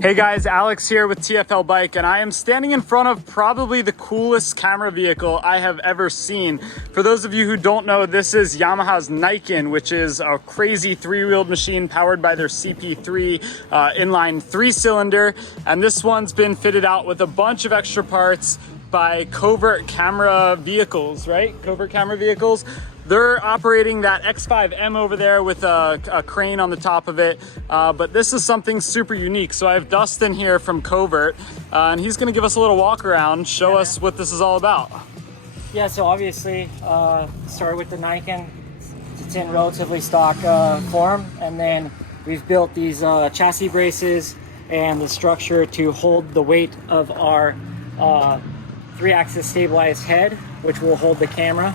Hey guys, Alex here with TFL Bike, and I am standing in front of probably the coolest camera vehicle I have ever seen. For those of you who don't know, this is Yamaha's Niken, which is a crazy three-wheeled machine powered by their CP3 inline three-cylinder. And this one's been fitted out with a bunch of extra parts by Covert Camera Vehicles, right? Covert Camera Vehicles. They're operating that X5M over there with a crane on the top of it, but this is something super unique. So I have Dustin here from Covert, and he's gonna give us a little walk around, show us what this is all about. Yeah, so obviously, started with the Niken. It's in relatively stock form, and then we've built these chassis braces and the structure to hold the weight of our three-axis stabilized head, which will hold the camera.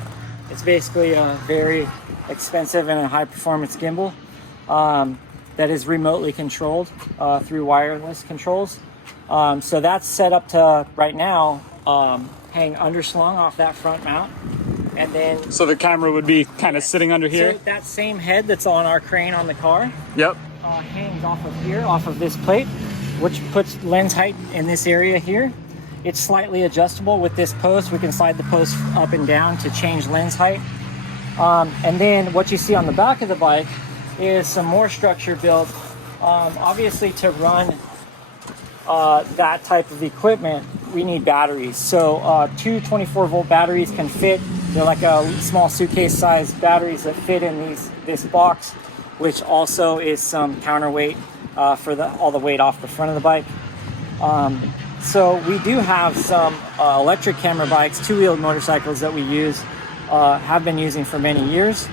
It's basically a very expensive and a high-performance gimbal that is remotely controlled through wireless controls. So that's set up to, right now, hang underslung off that front mount. And then, so the camera would be kind of sitting under here? So that same head that's on our crane on the car, yep, hangs off of here, off of this plate, which puts lens height in this area here. It's slightly adjustable with this post. We can slide the post up and down to change lens height. And then what you see on the back of the bike is some more structure built. Obviously, to run that type of equipment, we need batteries. So two 24-volt batteries can fit. They're like a small suitcase-sized batteries that fit in this box, which also is some counterweight for all the weight off the front of the bike. So we do have some electric camera bikes, two-wheeled motorcycles that we use, have been using for many years.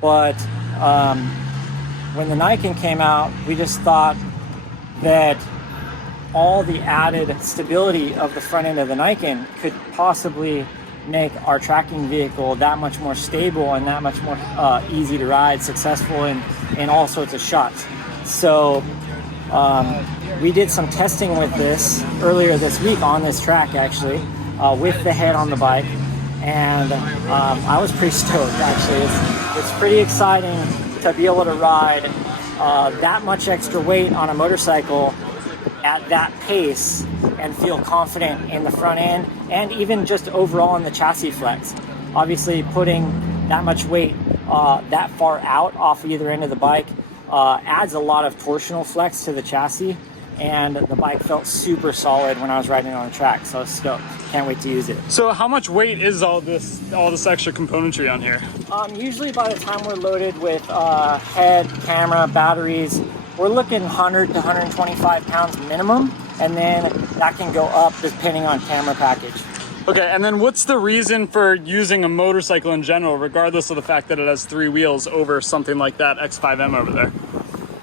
But when the Niken came out, we just thought that all the added stability of the front end of the Niken could possibly make our tracking vehicle that much more stable and that much more easy to ride, successful in all sorts of shots. So we did some testing with this earlier this week on this track, actually, with the head on the bike, and I was pretty stoked, actually. It's pretty exciting to be able to ride that much extra weight on a motorcycle at that pace and feel confident in the front end and even just overall in the chassis flex. Obviously, putting that much weight that far out off either end of the bike adds a lot of torsional flex to the chassis, and the bike felt super solid when I was riding on the track, so I was stoked. Can't wait to use it. So how much weight is all this extra componentry on here? Usually by the time we're loaded with head, camera, batteries, we're looking 100 to 125 pounds minimum, and then that can go up depending on camera package. Okay, and then what's the reason for using a motorcycle in general, regardless of the fact that it has three wheels, over something like that X5M over there?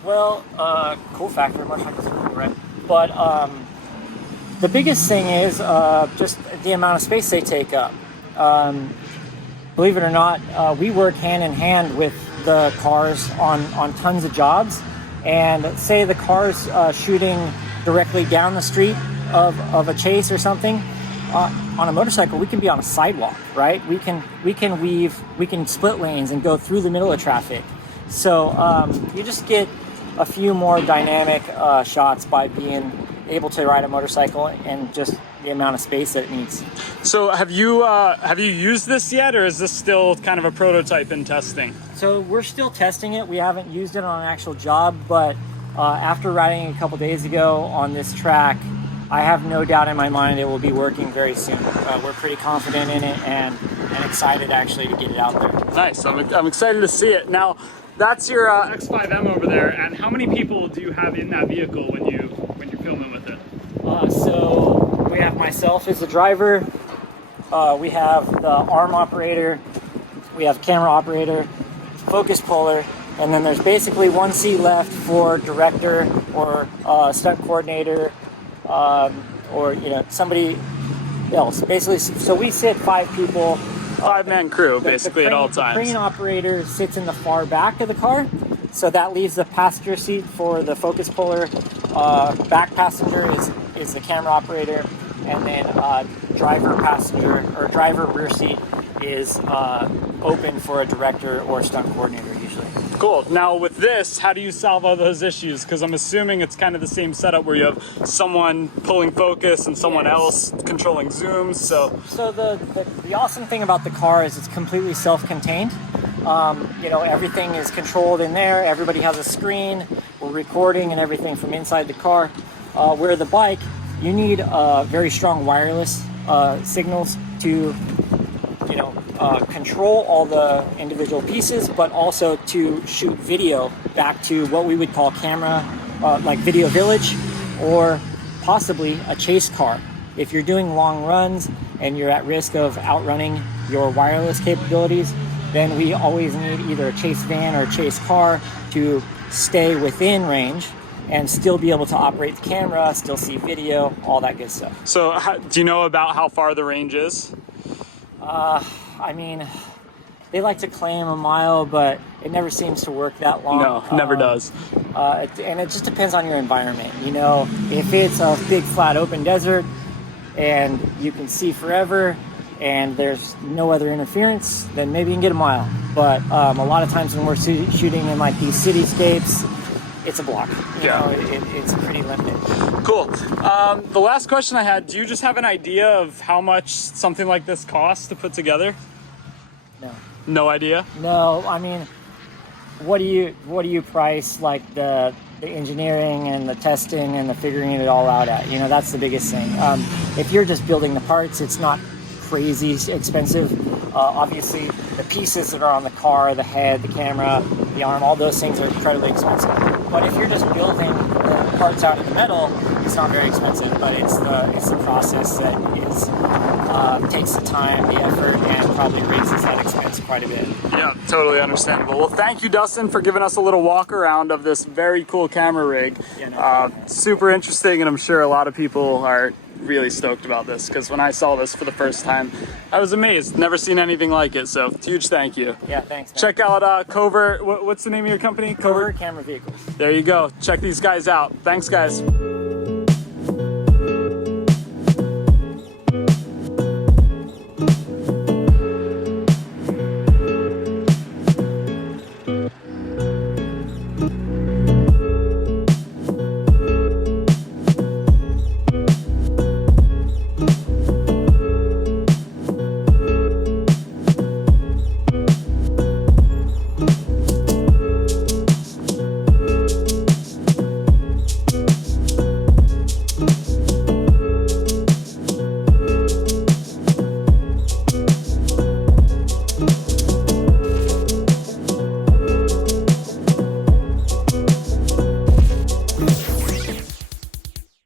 Well, cool factor, motorcycles are cool, right? But the biggest thing is just the amount of space they take up. Believe it or not, we work hand in hand with the cars on tons of jobs. And say the car's shooting directly down the street of a chase or something. On a motorcycle, we can be on a sidewalk, right? We can weave, we can split lanes and go through the middle of traffic. So you just get a few more dynamic shots by being able to ride a motorcycle and just the amount of space that it needs. So have you used this yet, or is this still kind of a prototype in testing? So we're still testing it. We haven't used it on an actual job, but after riding a couple days ago on this track, I have no doubt in my mind it will be working very soon. We're pretty confident in it and excited actually to get it out there. Nice, I'm excited to see it. Now, that's your X5M over there, and how many people do you have in that vehicle when you're filming with it? So we have myself as the driver, we have the arm operator, we have camera operator, focus puller, and then there's basically one seat left for director or stunt coordinator, or somebody else. Basically, so we sit 5 people. 5-man crew, basically, at all times. The crane operator sits in the far back of the car, so that leaves the passenger seat for the focus puller. Back passenger is the camera operator, and then driver passenger or driver rear seat is open for a director or stunt coordinator usually. Cool. Now with this, how do you solve all those issues? Because I'm assuming it's kind of the same setup where you have someone pulling focus and someone else controlling zooms. So the awesome thing about the car is it's completely self-contained. You know, everything is controlled in there. Everybody has a screen. We're recording and everything from inside the car. Where the bike, you need very strong wireless signals to, you know, control all the individual pieces, but also to shoot video back to what we would call camera, like Video Village, or possibly a chase car. If you're doing long runs and you're at risk of outrunning your wireless capabilities, then we always need either a chase van or a chase car to stay within range and still be able to operate the camera, still see video, all that good stuff. So do you know about how far the range is? I mean, they like to claim a mile, but it never seems to work that long. No, never does. And it just depends on your environment. You know, if it's a big flat open desert and you can see forever and there's no other interference, then maybe you can get a mile. But a lot of times when we're shooting in like these cityscapes, it's a block. You know, it's pretty limited. Cool. The last question I had, do you just have an idea of how much something like this costs to put together? No. No idea? No, I mean, what do you price like the engineering and the testing and the figuring it all out at? You know, that's the biggest thing. If you're just building the parts, it's not crazy expensive. Obviously, the pieces that are on the car, the head, the camera, the arm, all those things are incredibly expensive. But if you're just building the parts out of the metal, it's not very expensive. But it's the process that takes the time, the effort, and probably raises that expense quite a bit. Yeah, totally understandable. Well, thank you, Dustin, for giving us a little walk around of this very cool camera rig. Yeah, no problem. Super interesting, and I'm sure a lot of people are really stoked about this, because when I saw this for the first time, I was amazed. Never seen anything like it, so huge thank you. Yeah, thanks, man. Check out Covert. What's the name of your company? Covert Camera Vehicles. There you go. Check these guys out. Thanks, guys.